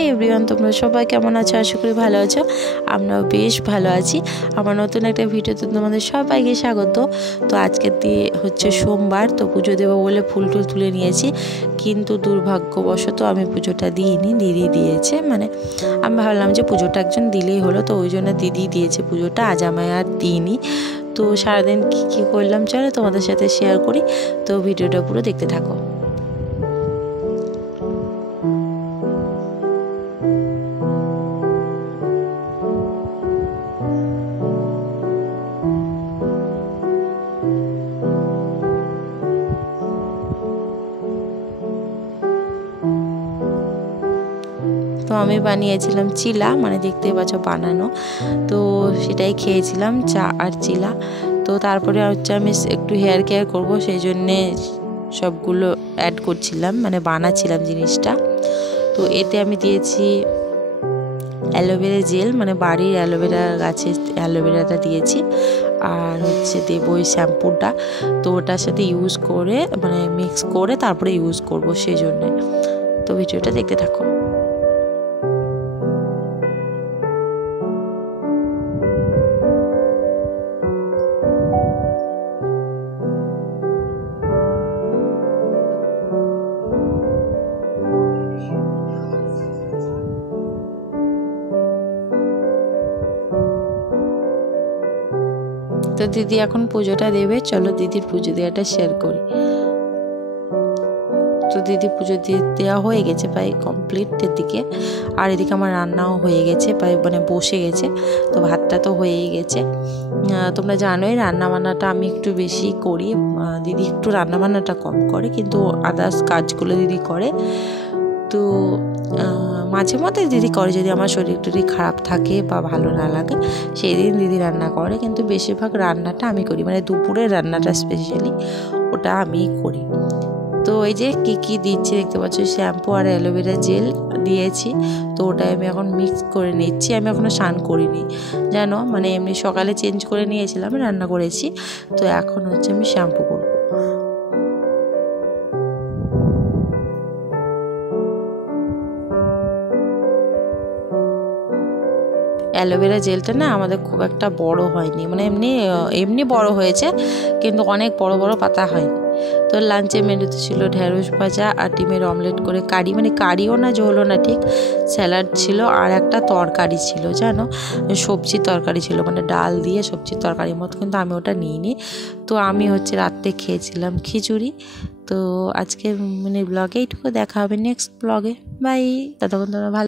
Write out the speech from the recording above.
Hi everyone, তোমরা সবাই কেমন আছো? আশা করি ভালো আছো। আমরাও বেশ ভালো আছি। আমার নতুন একটা ভিডিওতে তোমাদের সবাইকে স্বাগত। তো আজকে দিয়ে হচ্ছে সোমবার, তো পুজো দেবো বলে ফুল টুল তুলে নিয়েছি, কিন্তু দুর্ভাগ্যবশত আমি পুজোটা দিইনি, দিদি দিয়েছে। মানে আমি ভাবলাম যে পুজোটা একজন দিলেই হলো, তো ওই জন্য দিদি দিয়েছে পুজোটা, আজ আমায় আর দিইনি। তো সারাদিন কী করলাম চলো তোমাদের সাথে শেয়ার করি, তো ভিডিওটা পুরো দেখতে থাকো। তো আমি বানিয়েছিলাম চিলা, মানে দেখতেই পাচ্ছ বানানো, তো সেটাই খেয়েছিলাম, চা আর চিলা। তো তারপরে হচ্ছে আমি একটু হেয়ার কেয়ার করবো, সেই জন্যে সবগুলো অ্যাড করছিলাম, মানে বানাচ্ছিলাম জিনিসটা। তো এতে আমি দিয়েছি অ্যালোভেরা জেল, মানে বাড়ির অ্যালোভেরা গাছের অ্যালোভেরাটা দিয়েছি, আর হচ্ছে দেবো ওই শ্যাম্পুটা। তো ওটার সাথে ইউজ করে, মানে মিক্স করে তারপরে ইউজ করবো, সেই জন্যে। তো ভিডিওটা দেখতে থাকো। তো দিদি এখন পুজোটা দেবে, চলো দিদির পুজো দেওয়াটা শেয়ার করি। তো দিদি পুজো দেওয়া হয়ে গেছে প্রায় কমপ্লিটের দিকে, আর এদিকে আমার রান্নাও হয়ে গেছে, প্রায় মানে বসে গেছে। তো ভাতটা তো হয়েই গেছে। তোমরা জানোই রান্নাবান্নাটা আমি একটু বেশি করি, দিদি একটু রান্নাবান্নাটা কম করে, কিন্তু আদার্স কাজগুলো দিদি করে। তো মাঝে মধ্যে দিদি করে, যদি আমার শরীর টরীর খারাপ থাকে বা ভালো না লাগে সেই দিন দিদি রান্না করে, কিন্তু বেশিরভাগ রান্নাটা আমি করি, মানে দুপুরের রান্নাটা স্পেশালি ওটা আমিই করি। তো এই যে কী দিচ্ছি দেখতে পাচ্ছ, শ্যাম্পু আর অ্যালোভেরা জেল দিয়েছি। তো ওটাই আমি এখন মিক্স করে নিচ্ছি। আমি এখনও স্নান করিনি জানো, মানে এমনি সকালে চেঞ্জ করে নিয়েছিলাম, রান্না করেছি। তো এখন হচ্ছে আমি শ্যাম্পু করব। অ্যালোভেরা জেলটা না আমাদের খুব একটা বড় হয়নি, মানে এমনি বড় হয়েছে, কিন্তু অনেক বড় বড় পাতা হয়নি। তো লাঞ্চে মেনুতে ছিল ঢেঁড়স ভাজা আর ডিমের অমলেট করে কারি, মানে কারিও না ঝোলও না ঠিক, স্যালাড ছিল, আর একটা তরকারি ছিল জানো, সবজির তরকারি ছিল, মানে ডাল দিয়ে সবজির তরকারির মতো, কিন্তু আমি ওটা নিইনি। তো আমি হচ্ছে রাত্রে খেয়েছিলাম খিচুড়ি। তো আজকে মানে ব্লগে এইটুকু, দেখা হবে নেক্সট ব্লগে। বাই, ততক্ষণ তোমরা ভালো।